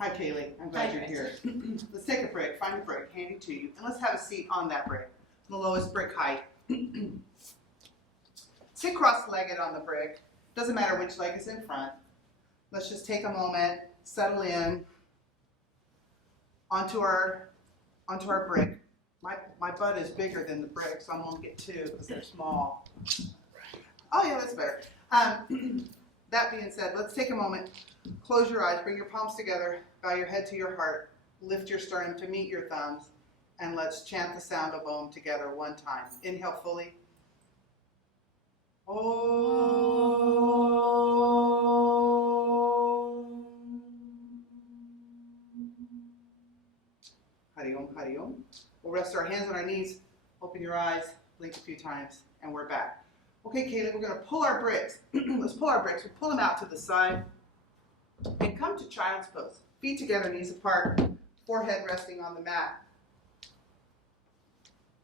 Hi, Kaylee. I'm glad you're here. Let's take a brick. Find a brick handy to you, and let's have a seat on that brick, the lowest brick height. Sit cross-legged on the brick. Doesn't matter which leg is in front. Let's just take a moment, settle in onto our brick. My butt is bigger than the brick, so I'm gonna get two because they're small. Oh yeah, that's better. That being said, let's take a moment. Close your eyes, bring your palms together, bow your head to your heart, lift your sternum to meet your thumbs, and let's chant the sound of Om together one time. Inhale fully. Om. Hari Om, Hari Om. We'll rest our hands on our knees, open your eyes, blink a few times, and we're back. Okay, Kaylee, we're going to pull our bricks. Let's pull our bricks. We'll pull them out to the side and come to child's pose. Feet together, knees apart, forehead resting on the mat.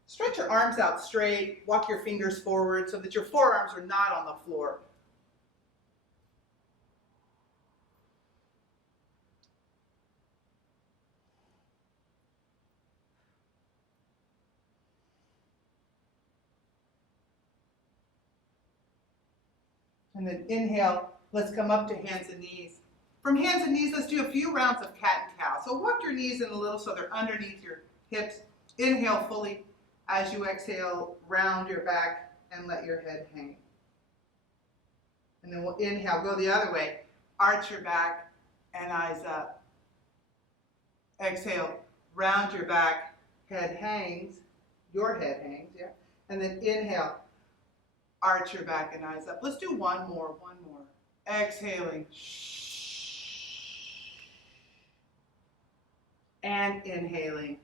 Stretch your arms out straight. Walk your fingers forward so that your forearms are not on the floor. And then inhale, let's come up to hands and knees. From hands and knees, let's do a few rounds of cat and cow. So walk your knees in a little so they're underneath your hips. Inhale fully. As you exhale, round your back and let your head hang. And then we'll inhale, go the other way. Arch your back and eyes up. Exhale, round your back, head hangs. Your head hangs, yeah. And then inhale. Arch your back and eyes up. Let's do one more. Exhaling. And inhaling.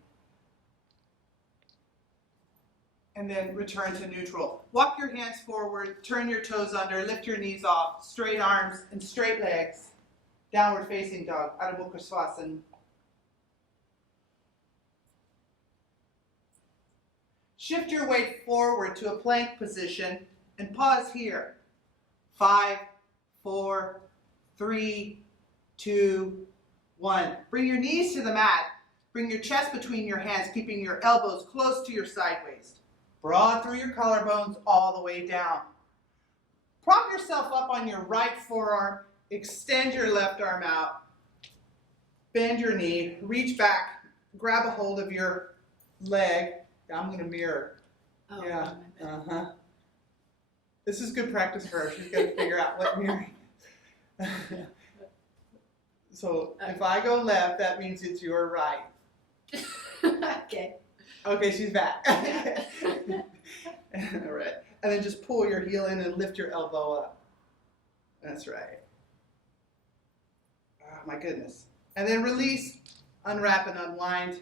And then return to neutral. Walk your hands forward, turn your toes under, lift your knees off, straight arms and straight legs. Downward facing dog, Adho Mukha Svanasana. Shift your weight forward to a plank position and pause here. 5, 4, 3, 2, 1. Bring your knees to the mat. Bring your chest between your hands, keeping your elbows close to your side waist. Broad through your collarbones all the way down. Prop yourself up on your right forearm. Extend your left arm out. Bend your knee. Reach back. Grab a hold of your leg. I'm going to mirror. Oh, yeah. This is good practice for her. She's going to figure out what mirroring is. So if I go left, that means it's your right. Okay. Okay, she's back. All right. And then just pull your heel in and lift your elbow up. That's right. Oh, my goodness. And then release, unwrap and unwind.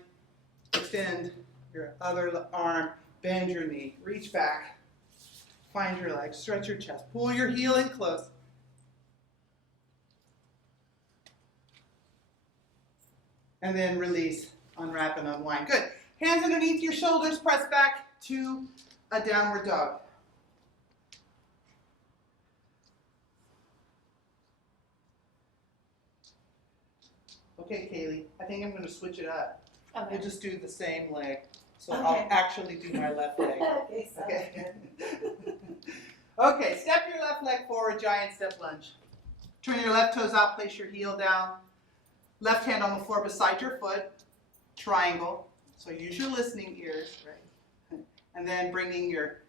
Extend your other arm, bend your knee, reach back, find your leg, stretch your chest, pull your heel in close. And then release, unwrap and unwind. Good. Hands underneath your shoulders, press back to a downward dog. Okay, Kaylee, I think I'm going to switch it up. Okay. We'll just do the same leg. So Okay. I'll actually do my left leg. Okay, sounds Okay. good. Okay, step your left leg forward, giant step lunge. Turn your left toes out, place your heel down. Left hand on the floor beside your foot, triangle. So use your listening ears, right? And then bringing your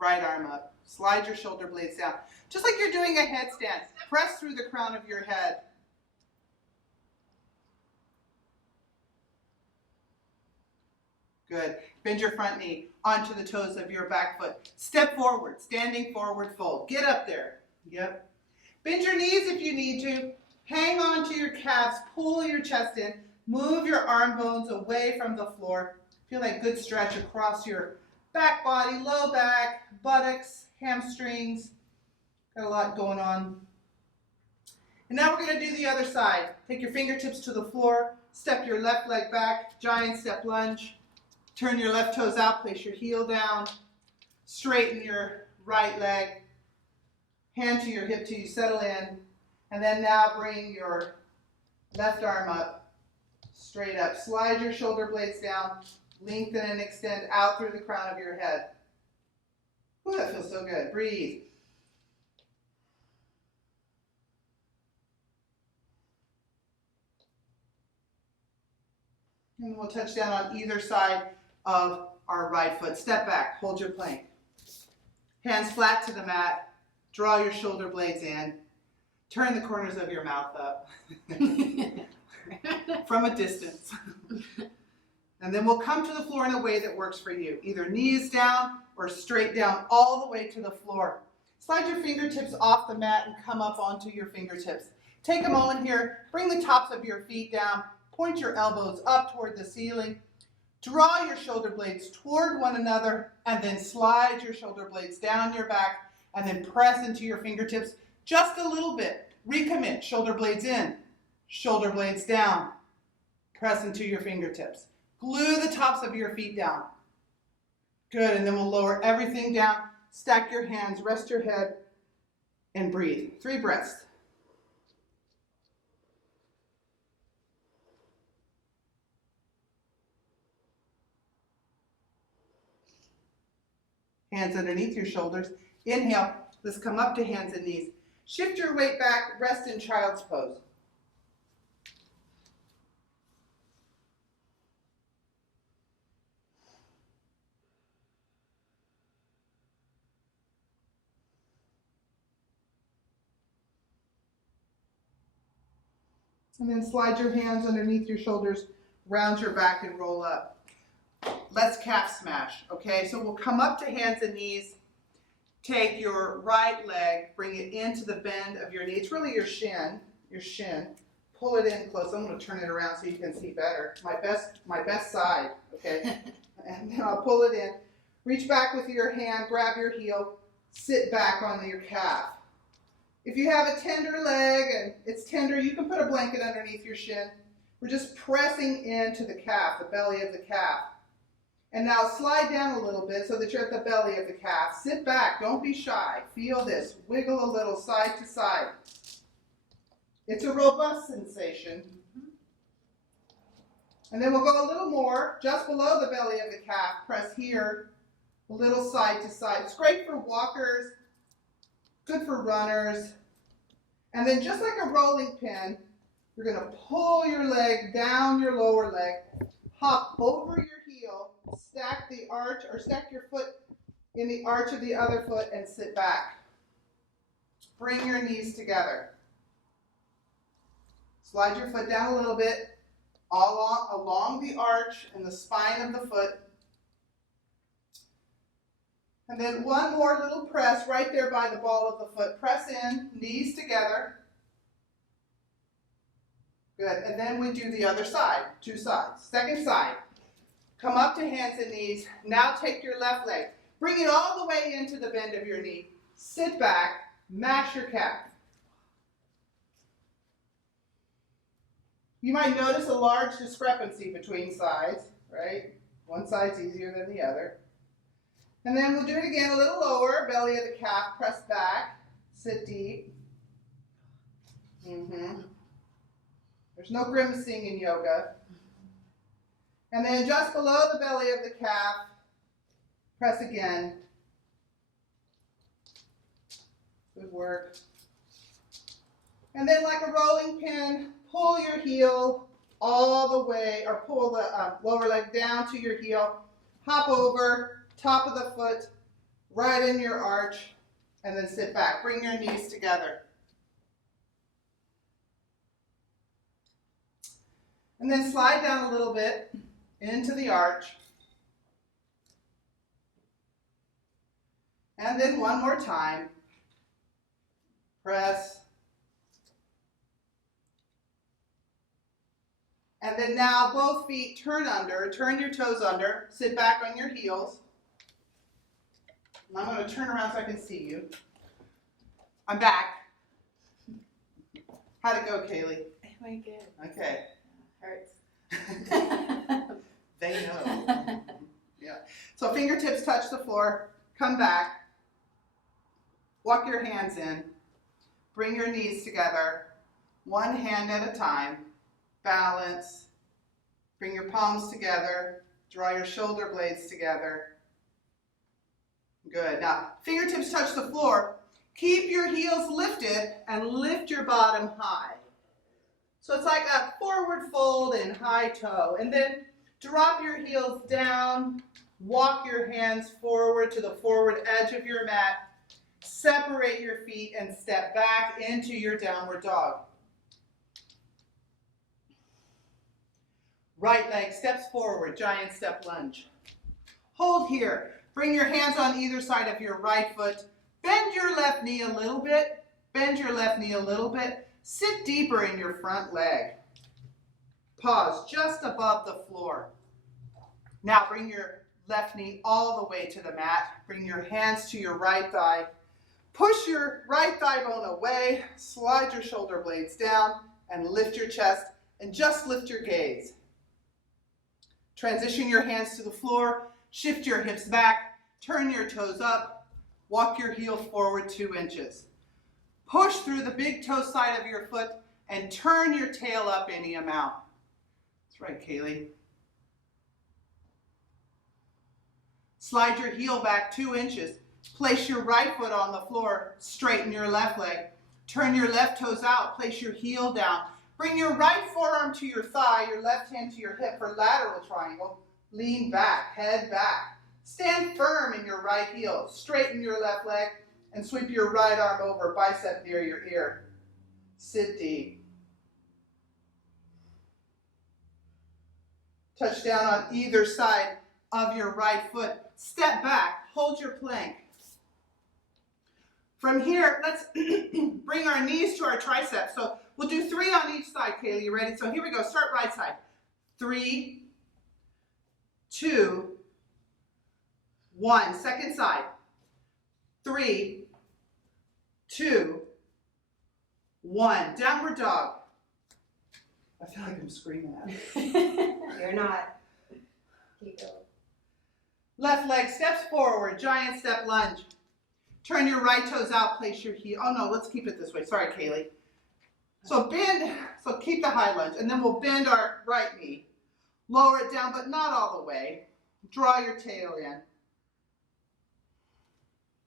right arm up. Slide your shoulder blades down. Just like you're doing a headstand. Press through the crown of your head. Good. Bend your front knee onto the toes of your back foot. Step forward, standing forward fold. Get up there. Yep. Bend your knees if you need to. Hang on to your calves. Pull your chest in. Move your arm bones away from the floor. Feel that good stretch across your back body, low back, buttocks, hamstrings. Got a lot going on. And now we're going to do the other side. Take your fingertips to the floor. Step your left leg back. Giant step lunge. Turn your left toes out. Place your heel down. Straighten your right leg. Hand to your hip till you settle in. And then now bring your Left arm up, straight up. Slide your shoulder blades down, lengthen and extend out through the crown of your head. Ooh, that feels so good. Breathe. And we'll touch down on either side of our right foot. Step back, hold your plank. Hands flat to the mat, draw your shoulder blades in, turn the corners of your mouth up from a distance. And then we'll come to the floor in a way that works for you. Either knees down or straight down all the way to the floor. Slide your fingertips off the mat and come up onto your fingertips. Take a moment here, bring the tops of your feet down, point your elbows up toward the ceiling, draw your shoulder blades toward one another, and then slide your shoulder blades down your back, and then press into your fingertips just a little bit. Recommit, shoulder blades in, shoulder blades down, press into your fingertips. Glue the tops of your feet down. Good, and then we'll lower everything down, stack your hands, rest your head, and breathe. 3 breaths. Hands underneath your shoulders. Inhale, let's come up to hands and knees. Shift your weight back, rest in child's pose. And then slide your hands underneath your shoulders, round your back and roll up. Let's calf smash, okay? So we'll come up to hands and knees. Take your right leg, bring it into the bend of your knee. It's really your shin. Pull it in close. I'm going to turn it around so you can see better. My best side, okay? And then I'll pull it in. Reach back with your hand, grab your heel, sit back on your calf. If you have a tender leg and it's tender, you can put a blanket underneath your shin. We're just pressing into the calf, the belly of the calf. And now slide down a little bit so that you're at the belly of the calf. Sit back, don't be shy. Feel this, wiggle a little side to side. It's a robust sensation. And then we'll go a little more, just below the belly of the calf. Press here, a little side to side. It's great for walkers, good for runners. And then just like a rolling pin, you're going to pull your leg down your lower leg, hop over your heel, stack the arch or stack your foot in the arch of the other foot and sit back. Bring your knees together. Slide your foot down a little bit along the arch and the spine of the foot. And then one more little press right there by the ball of the foot. Press in, knees together. Good, and then we do the other side, 2 sides. Second side. Come up to hands and knees. Now take your left leg. Bring it all the way into the bend of your knee. Sit back, mash your calf. You might notice a large discrepancy between sides, right? One side's easier than the other. And then we'll do it again a little lower, belly of the calf, press back, sit deep. There's no grimacing in yoga. And then just below the belly of the calf, press again. Good work. And then like a rolling pin, pull your heel all the way, or pull the lower leg down to your heel, hop over, top of the foot, right in your arch, and then sit back. Bring your knees together. And then slide down a little bit into the arch. And then one more time. Press. And then now both feet turn under, turn your toes under, sit back on your heels. And I'm going to turn around so I can see you. I'm back. How'd it go, Kaylee? It went good. Okay. Hurts. They know. Yeah. So fingertips touch the floor. Come back. Walk your hands in. Bring your knees together. One hand at a time. balance. Bring your palms together. Draw your shoulder blades together. Good. Now, fingertips touch the floor. Keep your heels lifted and lift your bottom high. So it's like a forward fold and high toe. And then drop your heels down. Walk your hands forward to the forward edge of your mat. Separate your feet and step back into your downward dog. Right leg steps forward, giant step lunge. Hold here. Bring your hands on either side of your right foot. Bend your left knee a little bit. Bend your left knee a little bit. Sit deeper in your front leg. Pause just above the floor. Now bring your left knee all the way to the mat. Bring your hands to your right thigh. Push your right thigh bone away. Slide your shoulder blades down and lift your chest and just lift your gaze. Transition your hands to the floor. Shift your hips back. Turn your toes up. Walk your heels forward 2 inches. Push through the big toe side of your foot and turn your tail up any amount. That's right, Kaylee. Slide your heel back 2 inches. Place your right foot on the floor. Straighten your left leg. Turn your left toes out. Place your heel down. Bring your right forearm to your thigh, your left hand to your hip for lateral triangle. Lean back, head back. Stand firm in your right heel. Straighten your left leg and sweep your right arm over, bicep near your ear. Sit deep. Touch down on either side of your right foot. Step back, hold your plank. From here, let's bring our knees to our triceps. So we'll do 3 on each side, Kaylee. You ready? So here we go. Start right side. 3, 2, 1. Second side. 3, 2, 1. Downward dog. I feel like I'm screaming at it. You're not. Keep going. Left leg steps forward. Giant step lunge. Turn your right toes out. Place your heel. Oh no, let's keep it this way. Sorry, Kaylee. So bend. So keep the high lunge. And then we'll bend our right knee. Lower it down, but not all the way. Draw your tail in.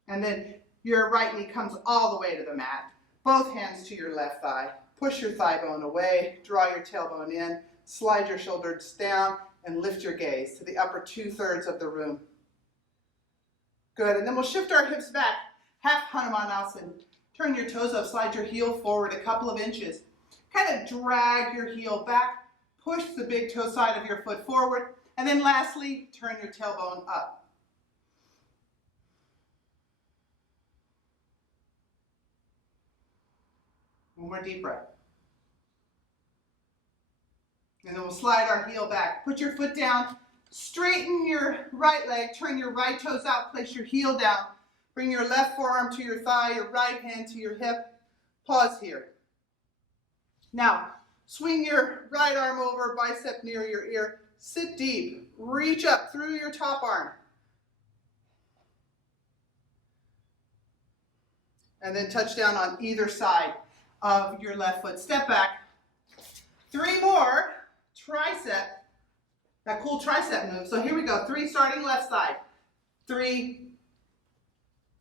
And then your right knee comes all the way to the mat. Both hands to your left thigh. Push your thigh bone away. Draw your tailbone in. Slide your shoulders down and lift your gaze to the upper 2/3 of the room. Good. And then we'll shift our hips back. Half Hanumanasana. Turn your toes up. Slide your heel forward a couple of inches. Kind of drag your heel back. Push the big toe side of your foot forward. And then lastly, turn your tailbone up. One more deep breath. And then we'll slide our heel back. Put your foot down. Straighten your right leg. Turn your right toes out. Place your heel down. Bring your left forearm to your thigh, your right hand to your hip. Pause here. Now, swing your right arm over, bicep near your ear. Sit deep. Reach up through your top arm. And then touch down on either side of your left foot. Step back. 3 more. Tricep. That cool tricep move. So here we go. 3 starting left side. 3,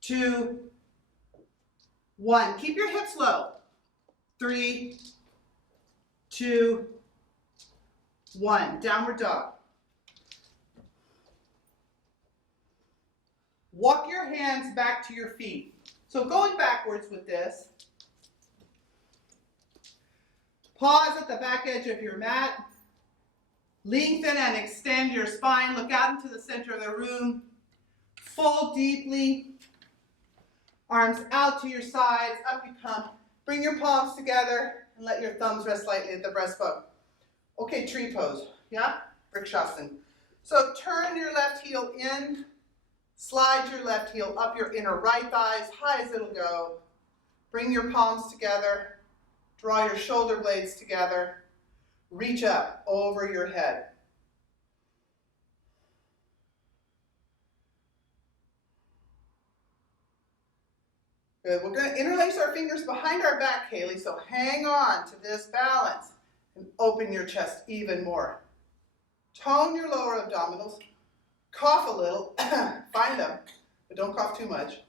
2, 1. Keep your hips low. 3, 2, 1. Downward dog. Walk your hands back to your feet. So going backwards with this. Pause at the back edge of your mat. Lengthen and extend your spine. Look out into the center of the room. Fold deeply. Arms out to your sides. Up you come. Bring your palms together and let your thumbs rest lightly at the breastbone. Okay, tree pose. Yeah? Vrikshasana. So turn your left heel in. Slide your left heel up your inner right thigh as high as it'll go. Bring your palms together. Draw your shoulder blades together. Reach up over your head. Good. We're going to interlace our fingers behind our back, Kaylee, so hang on to this balance. And open your chest even more. Tone your lower abdominals. Cough a little. Find them, but don't cough too much.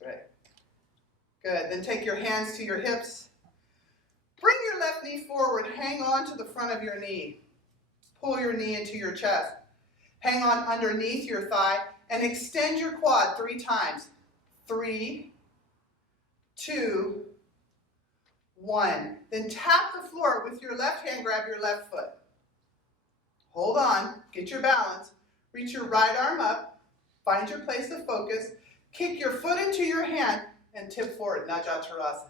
That's right. Good. Then take your hands to your hips. Bring your left knee forward. Hang on to the front of your knee. Pull your knee into your chest. Hang on underneath your thigh and extend your quad 3 times. 3, 2, 1. Then tap the floor with your left hand, grab your left foot. Hold on, get your balance. Reach your right arm up, find your place of focus, kick your foot into your hand, and tip forward, Najatarasana.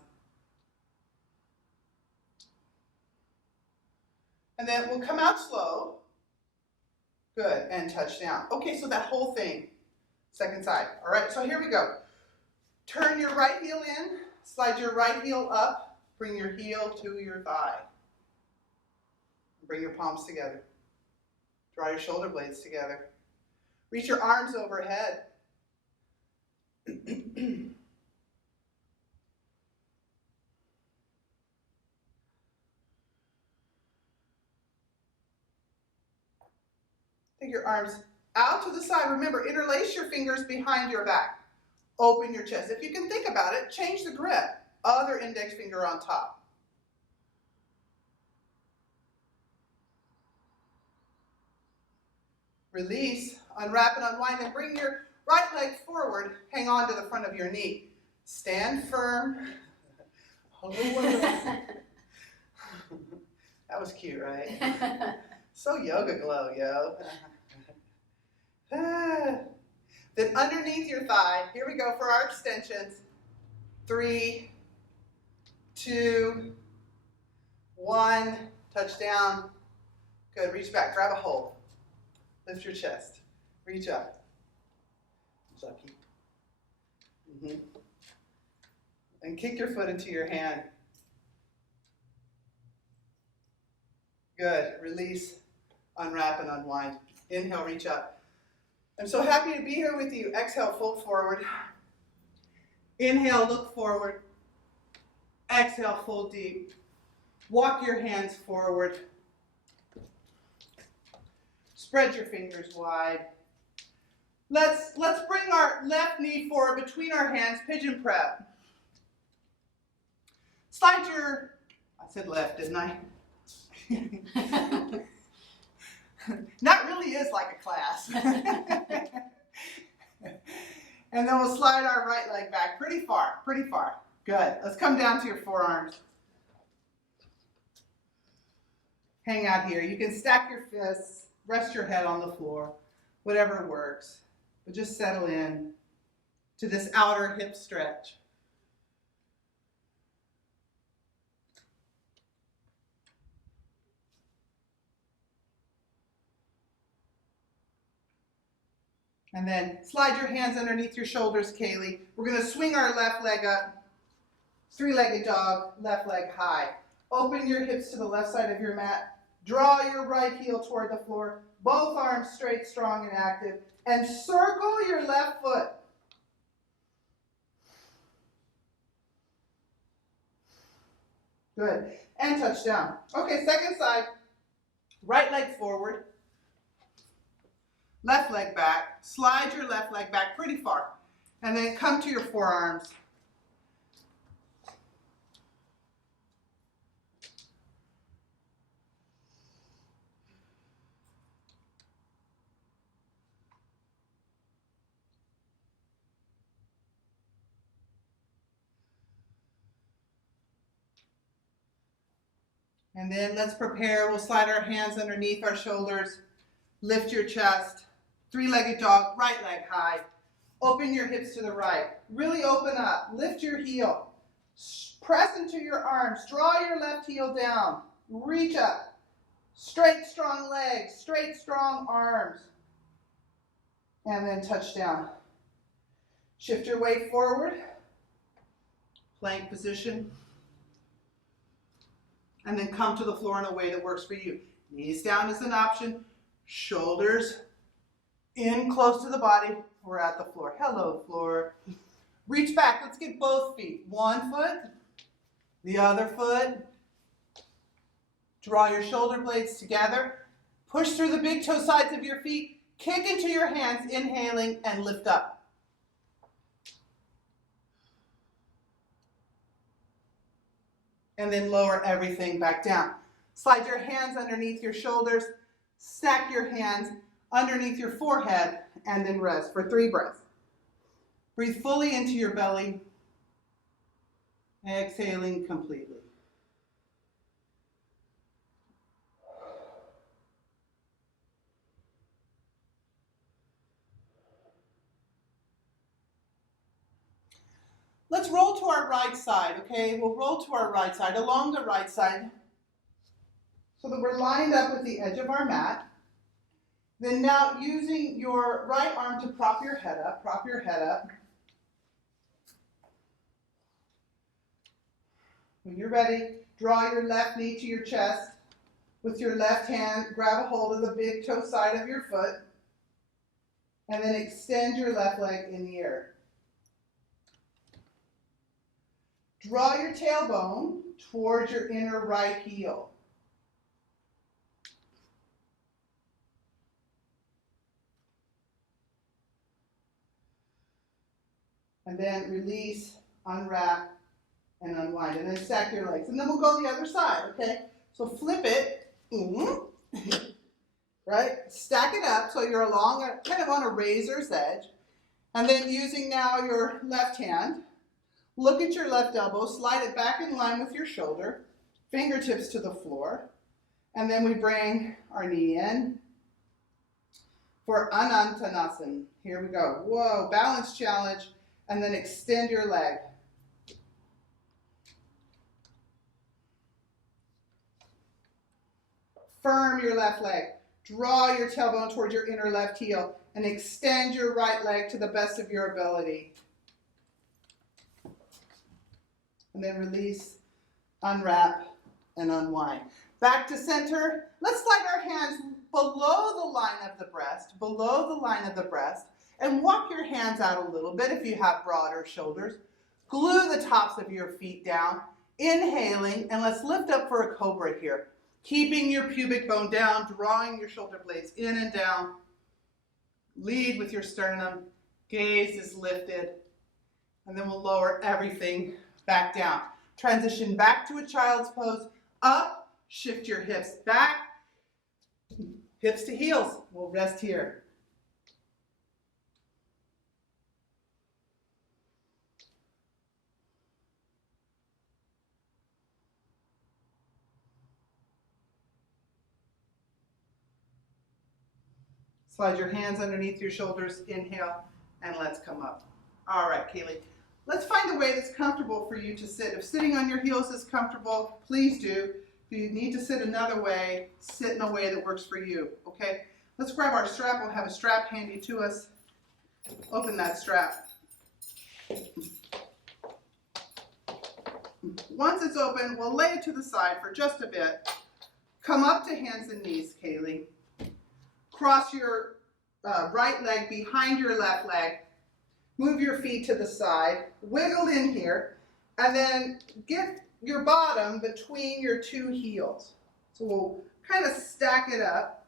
And then we'll come out slow. Good, and touch down. Okay, so that whole thing, second side. All right, so here we go. Turn your right heel in, slide your right heel up, bring your heel to your thigh. Bring your palms together. Draw your shoulder blades together. Reach your arms overhead. Take your arms out to the side. Remember, interlace your fingers behind your back. Open your chest. If you can think about it, change the grip. Other index finger on top. Release, unwrap and unwind, and bring your right leg forward. Hang on to the front of your knee. Stand firm. That was cute, right? So yoga glow, yo. Then underneath your thigh, here we go for our extensions. 3, 2, 1, touch down. Good, reach back, grab a hold. Lift your chest, reach up. Lucky. And kick your foot into your hand. Good, release, unwrap and unwind. Inhale, reach up. I'm so happy to be here with you. Exhale, fold forward. Inhale, look forward. Exhale, fold deep. Walk your hands forward. Spread your fingers wide. Let's bring our left knee forward between our hands, pigeon prep. Slide your, I said left, didn't I? That really is like a class. And then we'll slide our right leg back pretty far, pretty far. Good. Let's come down to your forearms. Hang out here. You can stack your fists, rest your head on the floor, whatever works. But just settle in to this outer hip stretch. And then slide your hands underneath your shoulders, Kaylee. We're going to swing our left leg up. 3-legged dog, left leg high. Open your hips to the left side of your mat. Draw your right heel toward the floor. Both arms straight, strong, and active. And circle your left foot. Good. And touch down. Okay, second side. Right leg forward. Left leg back. Slide your left leg back pretty far. And then come to your forearms. And then let's prepare. We'll slide our hands underneath our shoulders. Lift your chest. 3-legged dog, right leg high. Open your hips to the right. Really open up. Lift your heel. Press into your arms. Draw your left heel down. Reach up. Straight, strong legs. Straight, strong arms. And then touch down. Shift your weight forward. Plank position. And then come to the floor in a way that works for you. Knees down is an option. Shoulders in close to the body. We're at the floor. Hello, floor. Reach back. Let's get both feet. One foot, the other foot, Draw your shoulder blades together. Push through the big toe sides of your feet. Kick into your hands, inhaling, and lift up. And then lower everything back down. Slide your hands underneath your shoulders. Stack your hands underneath your forehead, and then rest for 3 breaths. Breathe fully into your belly, exhaling completely. Let's roll to our right side, okay? We'll roll to our right side, along the right side, so that we're lined up with the edge of our mat. Then now, using your right arm to prop your head up, When you're ready, draw your left knee to your chest. With your left hand, grab a hold of the big toe side of your foot, and then extend your left leg in the air. Draw your tailbone towards your inner right heel. And then release, unwrap, and unwind. And then stack your legs. And then we'll go the other side, okay? So flip it, right? Stack it up so you're along, kind of on a razor's edge. And then using now your left hand, look at your left elbow, slide it back in line with your shoulder, fingertips to the floor. And then we bring our knee in for Anantanasana. Here we go. Whoa, balance challenge. And then extend your leg. Firm your left leg. Draw your tailbone towards your inner left heel and extend your right leg to the best of your ability. And then release, unwrap, and unwind. Back to center. Let's slide our hands below the line of the breast, and walk your hands out a little bit if you have broader shoulders. Glue the tops of your feet down, inhaling, and let's lift up for a cobra here. Keeping your pubic bone down, drawing your shoulder blades in and down. Lead with your sternum, gaze is lifted, and then we'll lower everything back down. Transition back to a child's pose, up, shift your hips back, hips to heels. We'll rest here. Slide your hands underneath your shoulders, inhale, and let's come up. All right, Kaylee. Let's find a way that's comfortable for you to sit. If sitting on your heels is comfortable, please do. If you need to sit another way, sit in a way that works for you, okay? Let's grab our strap. We'll have a strap handy to us. Open that strap. Once it's open, we'll lay it to the side for just a bit. Come up to hands and knees, Kaylee. Cross your right leg behind your left leg. Move your feet to the side. Wiggle in here. And then get your bottom between your 2 heels. So we'll kind of stack it up.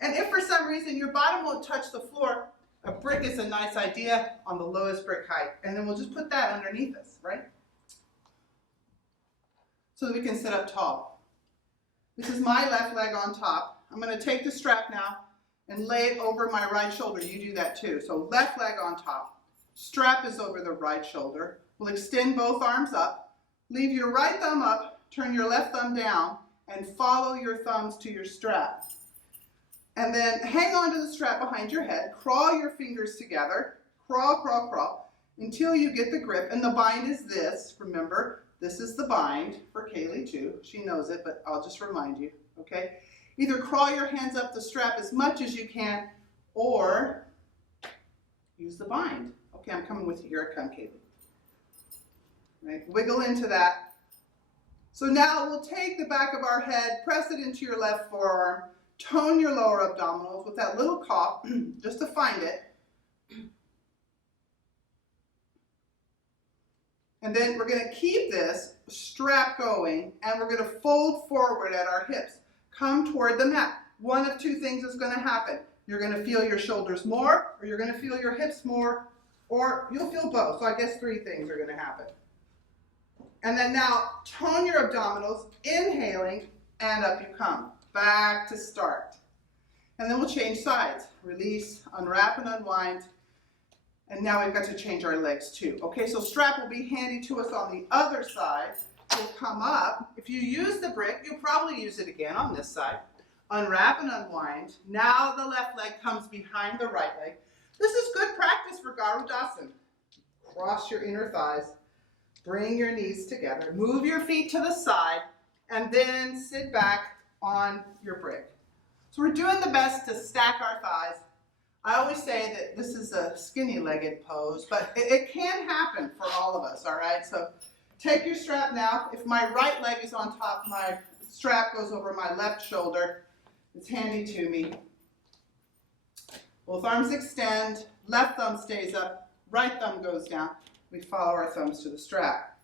And if for some reason your bottom won't touch the floor, a brick is a nice idea on the lowest brick height. And then we'll just put that underneath us, right? So that we can sit up tall. This is my left leg on top. I'm going to take the strap now and lay it over my right shoulder. You do that too. So left leg on top. Strap is over the right shoulder. We'll extend both arms up. Leave your right thumb up, turn your left thumb down, and follow your thumbs to your strap. And then hang on to the strap behind your head. Crawl your fingers together. Crawl, crawl, crawl, until you get the grip. And the bind is this. Remember, this is the bind for Kaylee too. She knows it, but I'll just remind you, okay? Either crawl your hands up the strap as much as you can, or use the bind. Okay, I'm coming with you. Here I come, Kaylee. Right, wiggle into that. So now we'll take the back of our head, press it into your left forearm, tone your lower abdominals with that little cough, just to find it. And then we're going to keep this strap going, and we're going to fold forward at our hips. Come toward the mat. One of two things is going to happen. You're going to feel your shoulders more, or you're going to feel your hips more, or you'll feel both. So I guess three things are going to happen. And then now tone your abdominals, inhaling, and up you come. Back to start. And then we'll change sides. Release, unwrap, and unwind. And now we've got to change our legs too. Okay, so strap will be handy to us on the other side. We'll come up. If you use the brick, you'll probably use it again on this side. Unwrap and unwind. Now the left leg comes behind the right leg. This is good practice for Garudasana. Cross your inner thighs. Bring your knees together. Move your feet to the side. And then sit back on your brick. So we're doing the best to stack our thighs. I always say that this is a skinny-legged pose, but it can happen for all of us, all right? So take your strap now. If my right leg is on top, my strap goes over my left shoulder. It's handy to me. Both arms extend, left thumb stays up, right thumb goes down. We follow our thumbs to the strap.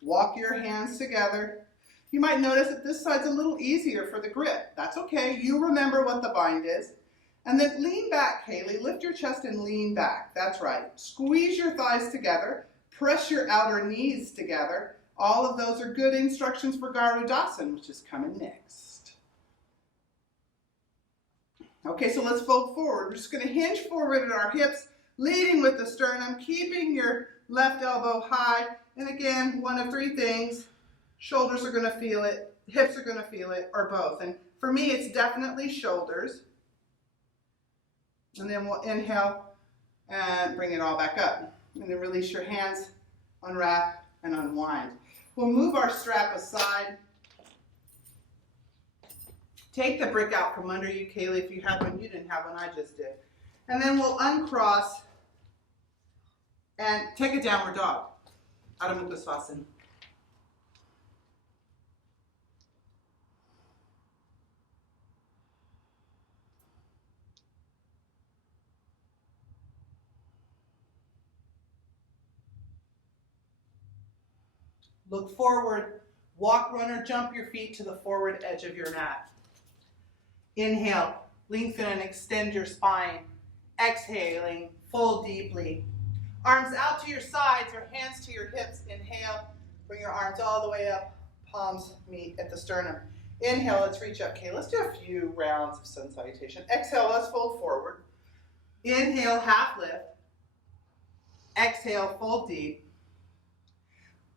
Walk your hands together. You might notice that this side's a little easier for the grip. That's okay. You remember what the bind is. And then lean back, Kaylee. Lift your chest and lean back. That's right. Squeeze your thighs together. Press your outer knees together. All of those are good instructions for Garudasana, which is coming next. Okay, so let's fold forward. We're just going to hinge forward at our hips, leading with the sternum, keeping your left elbow high. And again, one of three things. Shoulders are going to feel it, hips are going to feel it, or both. And for me, it's definitely shoulders. And then we'll inhale and bring it all back up. And then release your hands, unwrap, and unwind. We'll move our strap aside. Take the brick out from under you, Kaylee, if you have one. You didn't have one, I just did. And then we'll uncross and take a downward dog. Adho Mukha Svanasana. Look forward, walk, run, or jump your feet to the forward edge of your mat. Inhale, lengthen and extend your spine. Exhaling, fold deeply. Arms out to your sides or hands to your hips. Inhale, bring your arms all the way up, palms meet at the sternum. Inhale, let's reach up. Okay, let's do a few rounds of sun salutation. Exhale, let's fold forward. Inhale, half lift. Exhale, fold deep.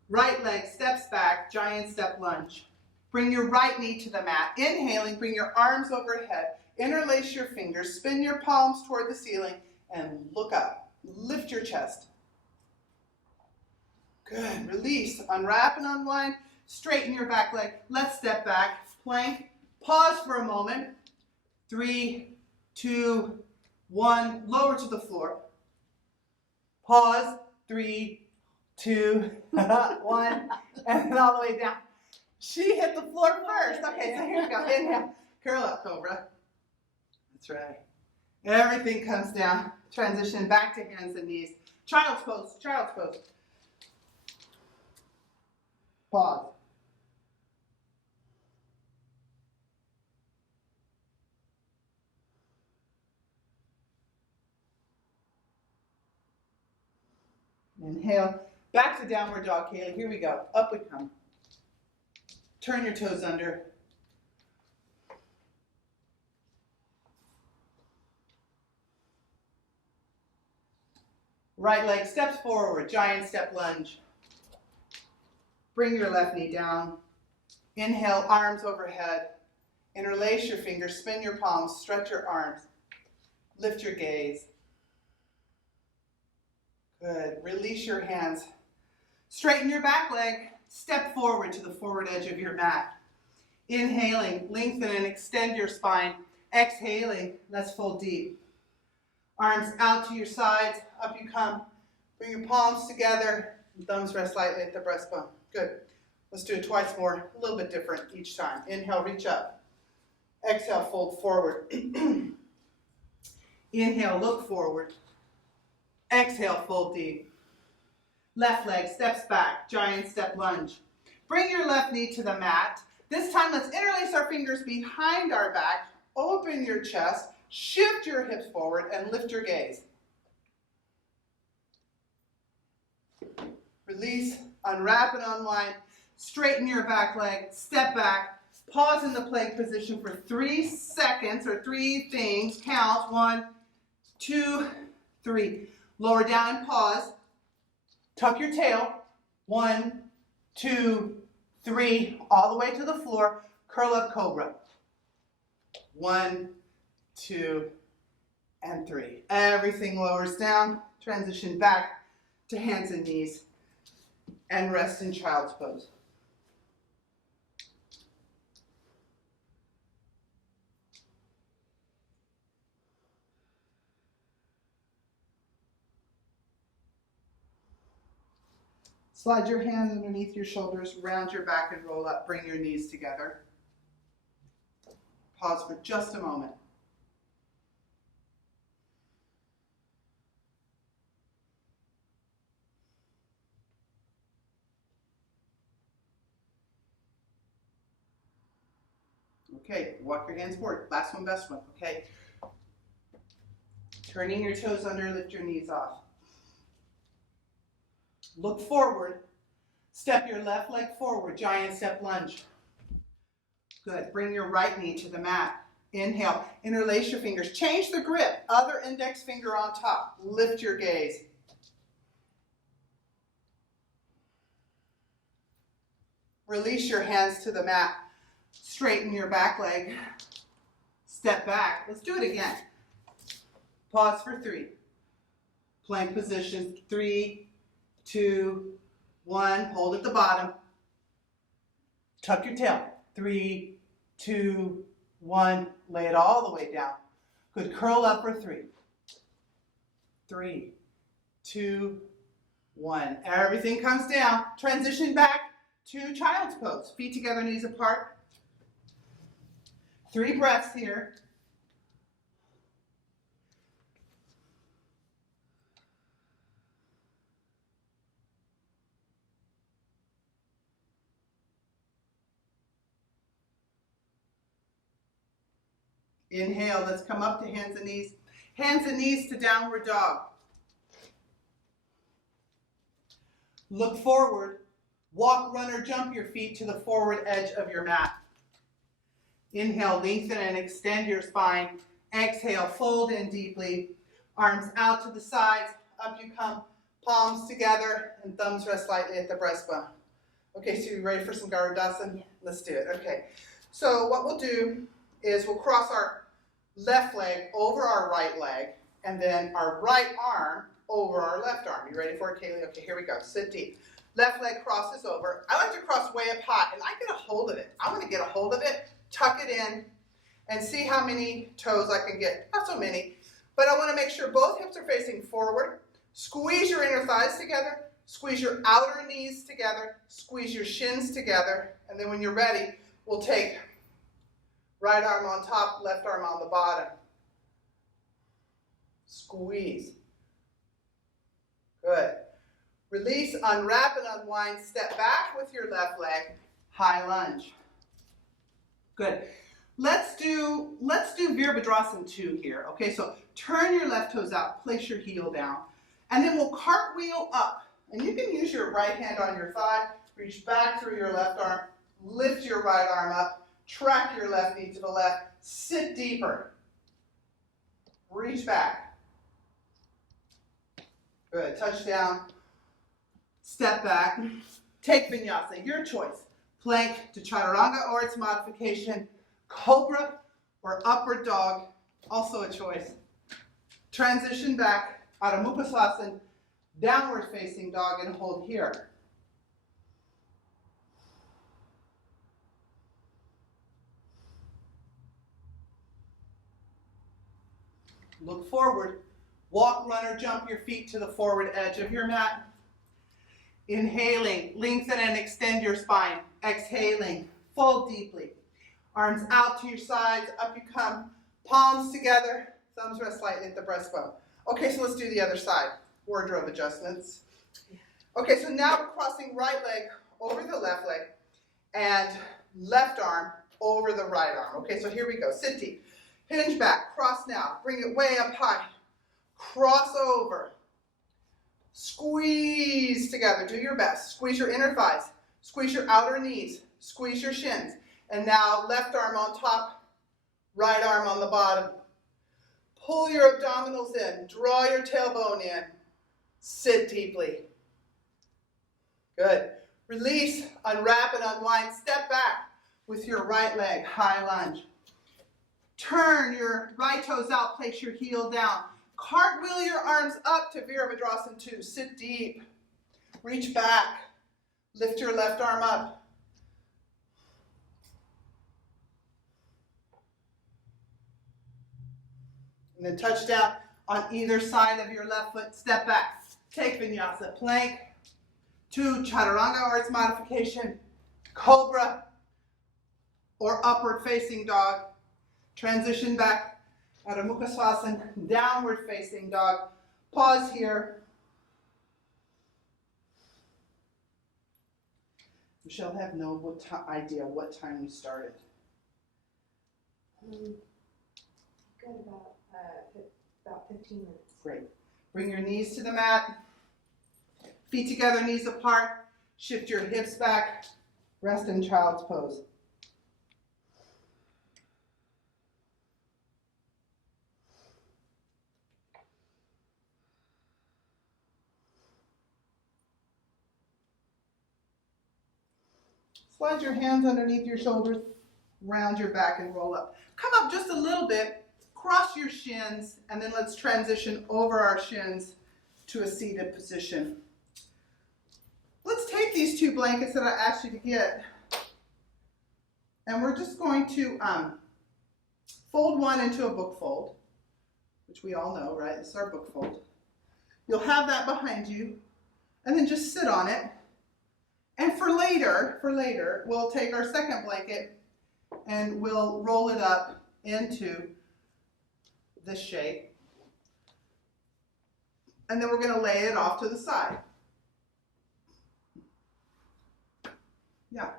Right leg steps back, giant step lunge. Bring your right knee to the mat. Inhaling, bring your arms overhead. Interlace your fingers, spin your palms toward the ceiling, and look up. Lift your chest. Good. Release. Unwrap and unwind. Straighten your back leg. Let's step back. Plank. Pause for a moment. 3, 2, 1. Lower to the floor. Pause. 3, 2, 1. And then all the way down. She hit the floor first. Okay, so here we go. Inhale. Curl up, cobra. That's right. Everything comes down. Transition back to hands and knees. Child's pose. Child's pose. Pause. Inhale. Back to downward dog, Kaylee. Here we go. Up we come. Turn your toes under. Right leg steps forward, giant step lunge. Bring your left knee down. Inhale, arms overhead. Interlace your fingers, spin your palms, stretch your arms. Lift your gaze. Good. Release your hands. Straighten your back leg. Step forward to the forward edge of your mat. Inhaling, lengthen and extend your spine. Exhaling, let's fold deep. Arms out to your sides, up you come. Bring your palms together, thumbs rest lightly at the breastbone. Good. Let's do it twice more, a little bit different each time. Inhale, reach up. Exhale, fold forward. Inhale, look forward. Exhale, fold deep. Left leg steps back, giant step lunge. Bring your left knee to the mat. This time let's interlace our fingers behind our back, open your chest, shift your hips forward, and lift your gaze. Release, unwrap and unwind, straighten your back leg, step back, pause in the plank position for 3 seconds or 3 things. Count, 1, 2, 3. Lower down and pause. Tuck your tail, 1, 2, 3, all the way to the floor. Curl up cobra. 1, 2, and 3. Everything lowers down. Transition back to hands and knees and rest in child's pose. Slide your hands underneath your shoulders, round your back and roll up. Bring your knees together. Pause for just a moment. Okay, walk your hands forward. Last one, best one, okay? Turning your toes under, lift your knees off. Look forward. Step your left leg forward, giant step lunge. Good. Bring your right knee to the mat. Inhale. Interlace your fingers. Change the grip. Other index finger on top. Lift your gaze. Release your hands to the mat. Straighten your back leg. Step back. Let's do it again. Pause for 3. Plank position. 3, 2, 1. Hold at the bottom. Tuck your tail. 3, 2, 1. Lay it all the way down. Good. Curl up for 3. 3, 2, 1. Everything comes down. Transition back to child's pose. Feet together, knees apart. 3 breaths here. Inhale, let's come up to hands and knees. Hands and knees to downward dog. Look forward. Walk, run, or jump your feet to the forward edge of your mat. Inhale, lengthen and extend your spine. Exhale, fold in deeply. Arms out to the sides. Up you come. Palms together and thumbs rest lightly at the breastbone. Okay, so you ready for some Garudasana? Yeah. Let's do it. Okay. So what we'll do is we'll cross our left leg over our right leg and then our right arm over our left arm. You ready for it, Kaylee? Okay, here we go. Sit deep. Left leg crosses over. I like to cross way up high and I get a hold of it. I want to get a hold of it, tuck it in, and see how many toes I can get. Not so many, but I want to make sure both hips are facing forward. Squeeze your inner thighs together. Squeeze your outer knees together. Squeeze your shins together. And then when you're ready, we'll take right arm on top, left arm on the bottom. Squeeze. Good. Release, unwrap and unwind. Step back with your left leg. High lunge. Good. Let's do Virabhadrasana 2 here. Okay, so turn your left toes out, place your heel down, and then we'll cartwheel up. And you can use your right hand on your thigh, reach back through your left arm, lift your right arm up, track your left knee to the left, sit deeper. Reach back. Good. Touch down. Step back. Take vinyasa, your choice. Plank to chaturanga or its modification. Cobra or upward dog, also a choice. Transition back, Adho Mukha Sasana, downward facing dog, and hold here. Look forward. Walk, run, or jump your feet to the forward edge of your mat. Inhaling, lengthen and extend your spine. Exhaling, fold deeply. Arms out to your sides, up you come. Palms together, thumbs rest lightly at the breastbone. Okay, so let's do the other side. Wardrobe adjustments. Okay, so now we're crossing right leg over the left leg and left arm over the right arm. Okay, so here we go. Sit deep. Hinge back. Cross now. Bring it way up high. Cross over. Squeeze together. Do your best. Squeeze your inner thighs. Squeeze your outer knees. Squeeze your shins. And now left arm on top, right arm on the bottom. Pull your abdominals in. Draw your tailbone in. Sit deeply. Good. Release, unwrap, and unwind. Step back with your right leg. High lunge. Turn your right toes out. Place your heel down. Cartwheel your arms up to Virabhadrasana 2. Sit deep. Reach back. Lift your left arm up. And then touch down on either side of your left foot. Step back. Take vinyasa. Plank. 2, chaturanga or its modification. Cobra or upward facing dog. Transition back. Adho Mukha Swasan. Downward facing dog. Pause here. Michelle, have no idea what time we started. Good, about 15 minutes. Great. Bring your knees to the mat. Feet together, knees apart. Shift your hips back. Rest in child's pose. Slide your hands underneath your shoulders, round your back and roll up. Come up just a little bit, cross your shins, and then let's transition over our shins to a seated position. Let's take these 2 blankets that I asked you to get, and we're just going to fold one into a book fold, which we all know, right? This is our book fold. You'll have that behind you, and then just sit on it. And for later, we'll take our second blanket and we'll roll it up into this shape. And then we're going to lay it off to the side. Yeah.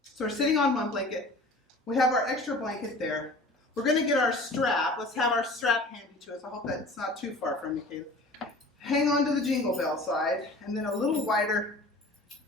So we're sitting on one blanket. We have our extra blanket there. We're going to get our strap. Let's have our strap handy to us. I hope that's not too far from you, Caleb. Hang on to the jingle bell side, and then a little wider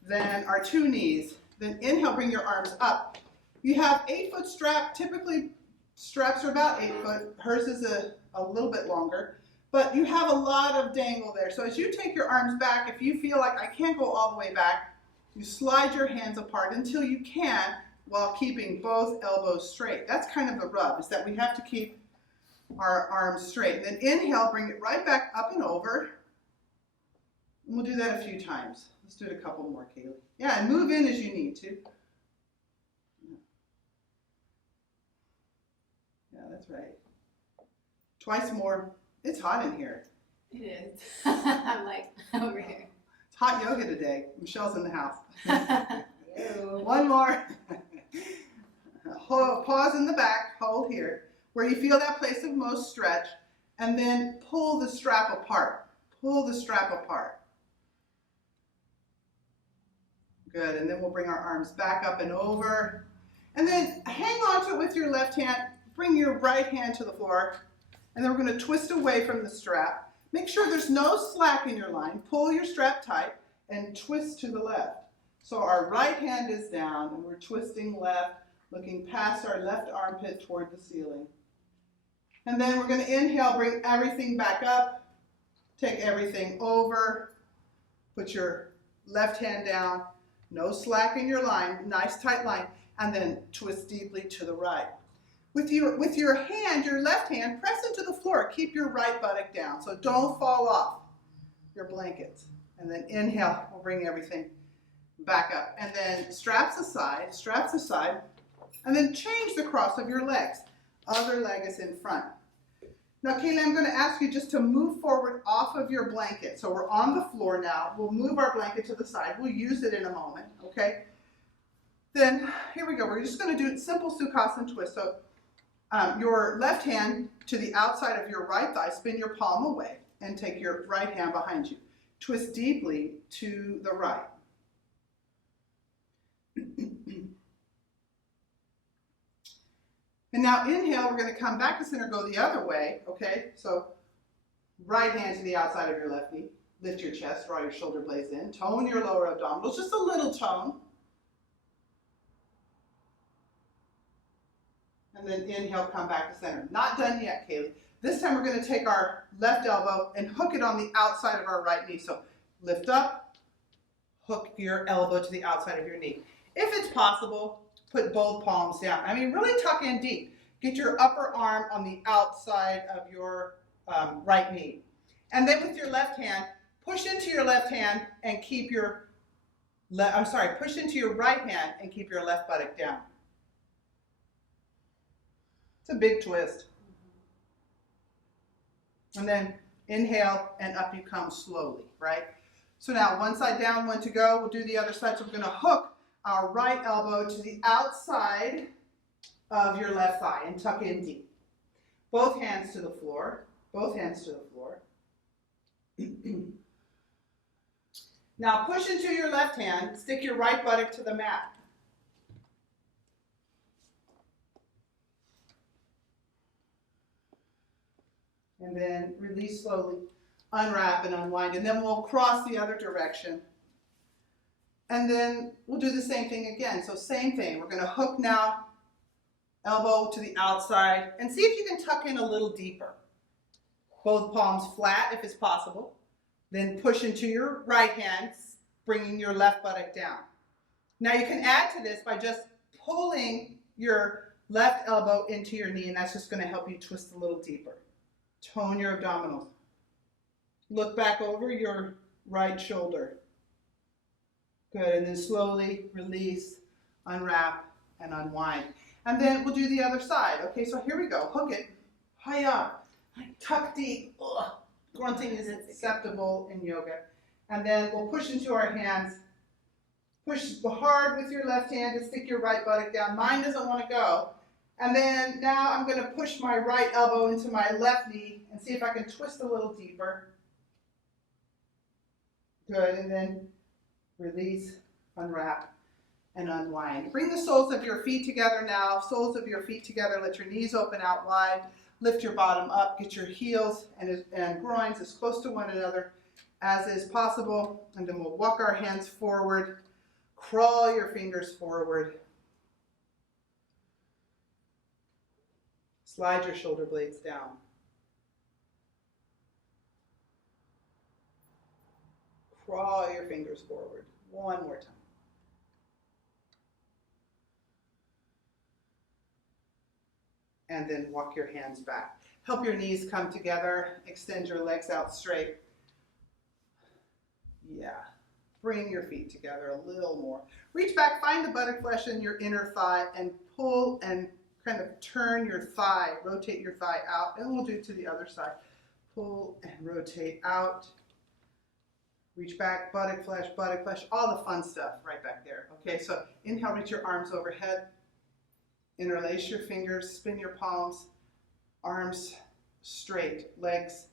than our 2 knees. Then inhale, bring your arms up. You have 8-foot strap. Typically, straps are about 8 foot. Hers is a little bit longer. But you have a lot of dangle there. So as you take your arms back, if you feel like I can't go all the way back, you slide your hands apart until you can while keeping both elbows straight. That's kind of the rub, is that we have to keep our arms straight. And then inhale, bring it right back up and over. And we'll do that a few times. Let's do it a couple more, Kaylee. Yeah, and move in as you need to. Yeah, that's right. Twice more. It's hot in here. It is. I'm like over here. It's hot yoga today. Michelle's in the house. One more. Pause in the back. Hold here. Where you feel that place of most stretch. And then pull the strap apart. Pull the strap apart. Good, and then we'll bring our arms back up and over. And then hang on to it with your left hand. Bring your right hand to the floor. And then we're going to twist away from the strap. Make sure there's no slack in your line. Pull your strap tight and twist to the left. So our right hand is down and we're twisting left, looking past our left armpit toward the ceiling. And then we're going to inhale, bring everything back up. Take everything over. Put your left hand down. No slack in your line, nice tight line, and then twist deeply to the right. With your hand, your left hand, press into the floor. Keep your right buttock down, so don't fall off your blankets. And then inhale, we'll bring everything back up. And then straps aside, and then change the cross of your legs. Other leg is in front. Now, Kayla, I'm going to ask you just to move forward off of your blanket. So we're on the floor now. We'll move our blanket to the side. We'll use it in a moment, okay? Then, here we go. We're just going to do simple Sukhasana twist. So your left hand to the outside of your right thigh, spin your palm away, and take your right hand behind you. Twist deeply to the right. And now inhale, we're going to come back to center, go the other way, okay? So right hand to the outside of your left knee. Lift your chest, draw your shoulder blades in. Tone your lower abdominals, just a little tone. And then inhale, come back to center. Not done yet, Kaylee. This time we're going to take our left elbow and hook it on the outside of our right knee. So lift up, hook your elbow to the outside of your knee. If it's possible, put both palms down. I mean, really tuck in deep. Get your upper arm on the outside of your right knee. And then with your left hand, push into your left hand and keep your push into your right hand and keep your left buttock down. It's a big twist. And then inhale and up you come slowly, right? So now one side down, one to go. We'll do the other side. So we're going to hook our right elbow to the outside of your left thigh and tuck in deep. Both hands to the floor. Both hands to the floor. Now push into your left hand. Stick your right buttock to the mat. And then release slowly, unwrap and unwind. And then we'll cross the other direction. And then we'll do the same thing again. So same thing. We're going to hook now, elbow to the outside. And see if you can tuck in a little deeper. Both palms flat if it's possible. Then push into your right hand, bringing your left buttock down. Now you can add to this by just pulling your left elbow into your knee. And that's just going to help you twist a little deeper. Tone your abdominals. Look back over your right shoulder. Good, and then slowly release, unwrap, and unwind. And then we'll do the other side. Okay, so here we go. Hook it. Hiya. Tuck deep. Ugh. Grunting is acceptable in yoga. And then we'll push into our hands. Push hard with your left hand to stick your right buttock down. Mine doesn't want to go. And then now I'm going to push my right elbow into my left knee and see if I can twist a little deeper. Good, and then release, unwrap, and unwind. Bring the soles of your feet together now. Soles of your feet together. Let your knees open out wide. Lift your bottom up. Get your heels and groins as close to one another as is possible. And then we'll walk our hands forward. Crawl your fingers forward. Slide your shoulder blades down. Crawl your fingers forward. One more time. And then walk your hands back. Help your knees come together. Extend your legs out straight. Yeah. Bring your feet together a little more. Reach back, find the buttock flesh in your inner thigh and pull and kind of turn your thigh, rotate your thigh out, and we'll do it to the other side. Pull and rotate out. Reach back, buttock flesh, all the fun stuff right back there. Okay, so inhale, reach your arms overhead. Interlace your fingers, spin your palms, arms straight, legs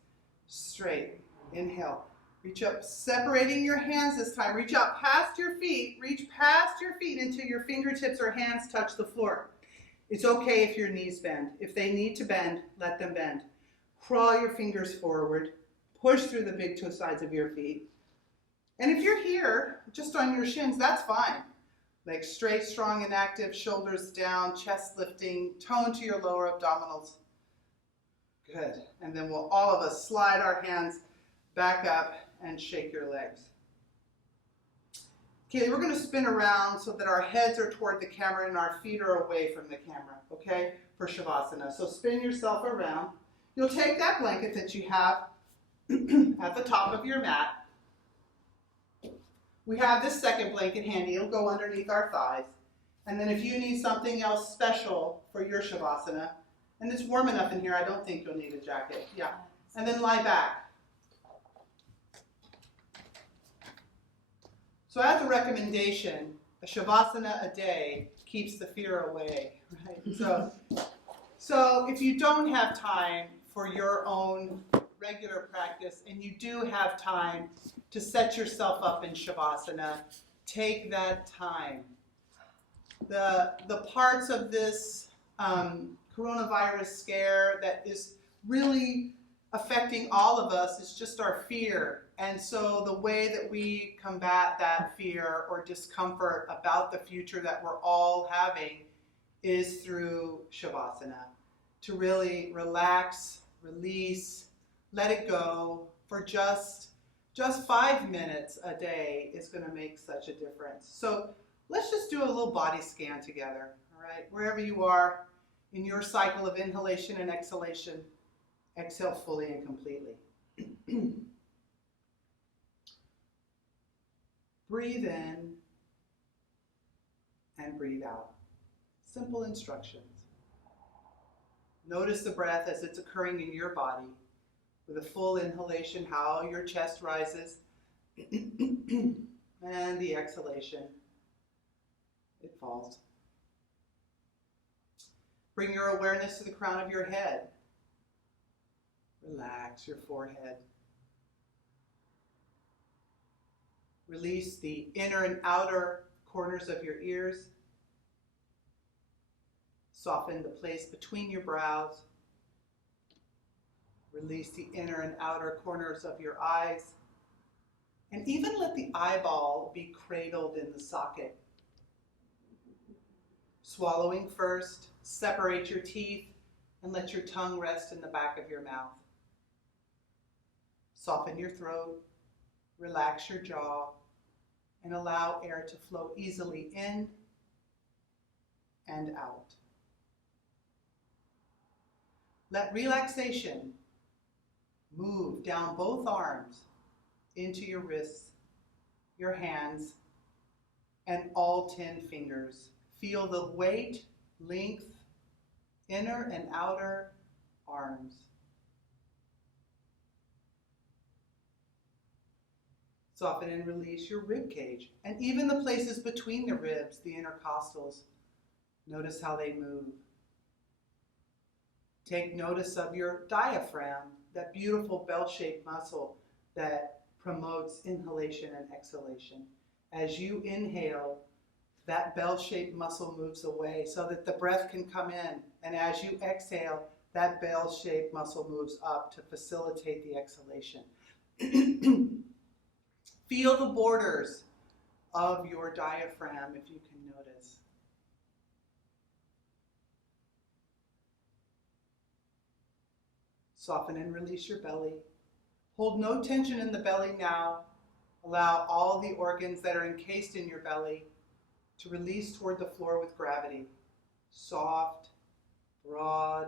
straight. Inhale, reach up, separating your hands this time. Reach out past your feet, reach past your feet until your fingertips or hands touch the floor. It's okay if your knees bend. If they need to bend, let them bend. Crawl your fingers forward. Push through the big toe sides of your feet. And if you're here, just on your shins, that's fine. Legs straight, strong and active, shoulders down, chest lifting, tone to your lower abdominals. Good. And then we'll all of us slide our hands back up and shake your legs. Okay, we're going to spin around so that our heads are toward the camera and our feet are away from the camera, okay, for Shavasana. So spin yourself around. You'll take that blanket that you have at the top of your mat. We have this second blanket handy. It'll go underneath our thighs. And then if you need something else special for your Shavasana, and it's warm enough in here, I don't think you'll need a jacket. Yeah. And then lie back. So as a recommendation, a Shavasana a day keeps the fear away, right? So if you don't have time for your own regular practice and you do have time to set yourself up in Shavasana, take that time. The parts of this coronavirus scare that is really affecting all of us is just our fear. And so the way that we combat that fear or discomfort about the future that we're all having is through Shavasana. To really relax, release, let it go for just 5 minutes a day is going to make such a difference. So let's just do a little body scan together, all right? Wherever you are in your cycle of inhalation and exhalation, exhale fully and completely. Breathe in and breathe out. Simple instructions. Notice the breath as it's occurring in your body. With a full inhalation, how your chest rises, and the exhalation, it falls. Bring your awareness to the crown of your head. Relax your forehead. Release the inner and outer corners of your ears. Soften the place between your brows. Release the inner and outer corners of your eyes. And even let the eyeball be cradled in the socket. Swallowing first, separate your teeth, and let your tongue rest in the back of your mouth. Soften your throat, relax your jaw, and allow air to flow easily in and out. Let relaxation move down both arms into your wrists, your hands, and all 10 fingers. Feel the weight, length, inner and outer arms. Soften and release your rib cage, and even the places between the ribs, the intercostals. Notice how they move. Take notice of your diaphragm, that beautiful bell-shaped muscle that promotes inhalation and exhalation. As you inhale, that bell-shaped muscle moves away so that the breath can come in. And as you exhale, that bell-shaped muscle moves up to facilitate the exhalation. Feel the borders of your diaphragm if you can notice. Soften and release your belly. Hold no tension in the belly now. Allow all the organs that are encased in your belly to release toward the floor with gravity. Soft, broad,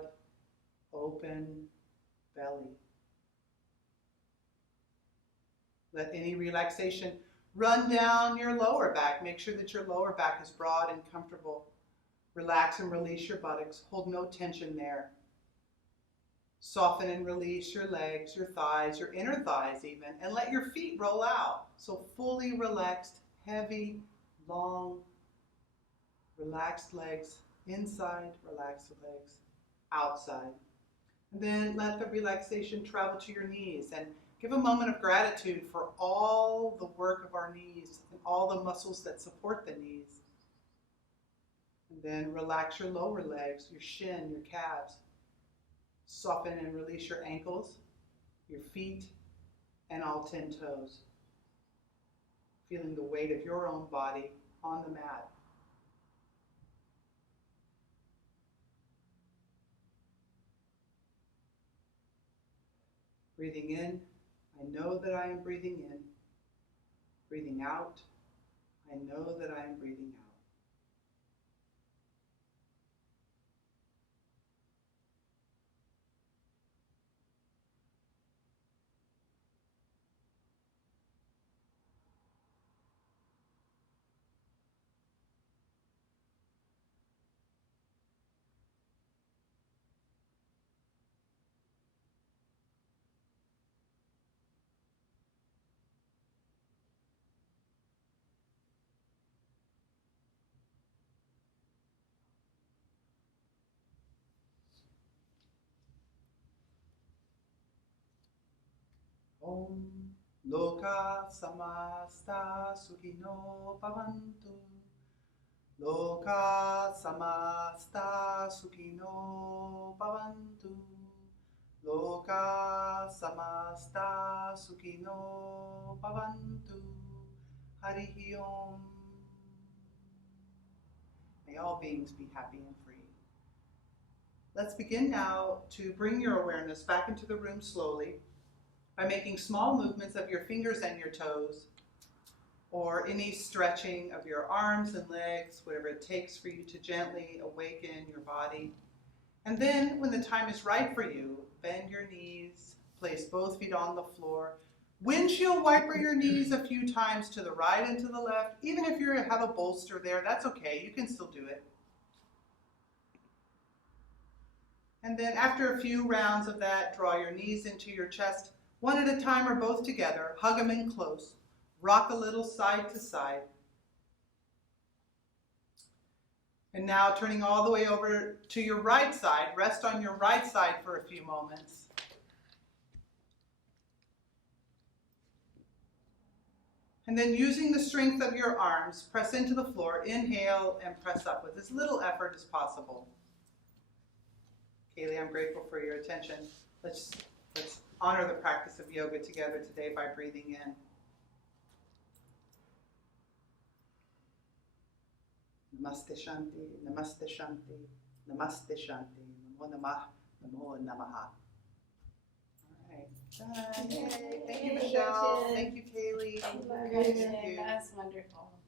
open belly. Let any relaxation run down your lower back. Make sure that your lower back is broad and comfortable. Relax and release your buttocks. Hold no tension there. Soften and release your legs, your thighs, your inner thighs even, and let your feet roll out. So fully relaxed, heavy, long, relaxed legs inside, relaxed legs outside. And then let the relaxation travel to your knees and give a moment of gratitude for all the work of our knees and all the muscles that support the knees. And then relax your lower legs, your shin, your calves. Soften and release your ankles, your feet, and all 10 toes. Feeling the weight of your own body on the mat. Breathing in, I know that I am breathing in. Breathing out, I know that I am breathing out. Om Loka Samasta Sukhino Bhavantu. Loka Samasta Sukhino Bhavantu. Loka Samasta Sukhino Bhavantu. Harihi Om. May all beings be happy and free. Let's begin now to bring your awareness back into the room slowly by making small movements of your fingers and your toes, or any stretching of your arms and legs, whatever it takes for you to gently awaken your body. And then, when the time is right for you, bend your knees, place both feet on the floor, windshield wiper your knees a few times to the right and to the left. Even if you have a bolster there, that's okay, you can still do it. And then after a few rounds of that, draw your knees into your chest, one at a time or both together. Hug them in close. Rock a little side to side. And now turning all the way over to your right side, rest on your right side for a few moments. And then using the strength of your arms, press into the floor, inhale and press up with as little effort as possible. Kaylee, I'm grateful for your attention. Let's honor the practice of yoga together today by breathing in. Namaste Shanti, Namaste Shanti, Namaste Shanti, Namo Namah, Namo Namaha. All right. Bye. Yay. Thank you, Michelle. Thank you, Kaylee. Thank you. Thank you. That's wonderful.